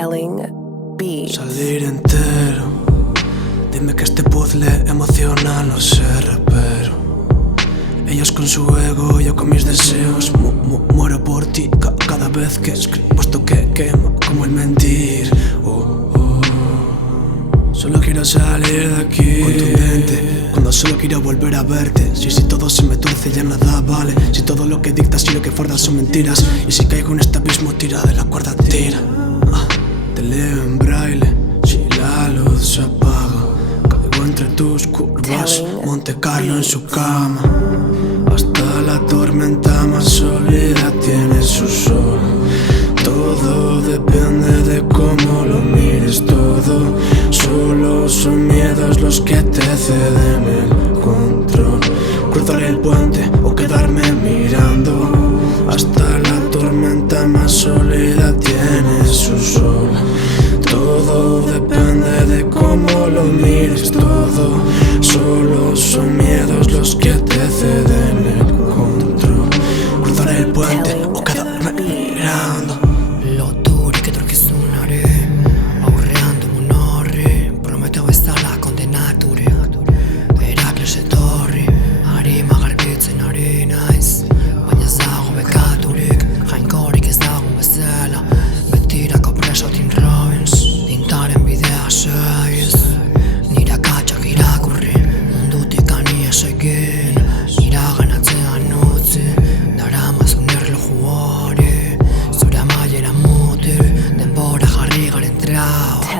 Telling Beats. Salir entero. Dime que este puzzle emocional no se rapero. Ellos con su ego, yo con mis deseos. Muero por ti cada vez que escribo esto que quema como el mentir. Solo quiero salir de aquí, contundente, cuando solo quiero volver a verte. Si todo se me tuerce ya nada vale. Si todo lo que dictas y lo que fardas son mentiras. Y si caigo en este abismo tira de la cuerda, tira. Te leo en braille, si la luz se apaga. Caigo entre tus curvas, Monte Carlo en su cama. Hasta la tormenta más sólida tiene su sol. Todo depende de cómo lo mires, todo. Solo son miedos los que te ceden el control. Cruzar el puente o quedarme mirando. Hasta la tormenta más sólida tiene su sol. Todo depende de cómo lo mires, todo. Solo son miedos los que te ceden el control. Cruzar el puente o quedarme mirando.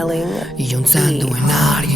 Telling Iluntzen duen ari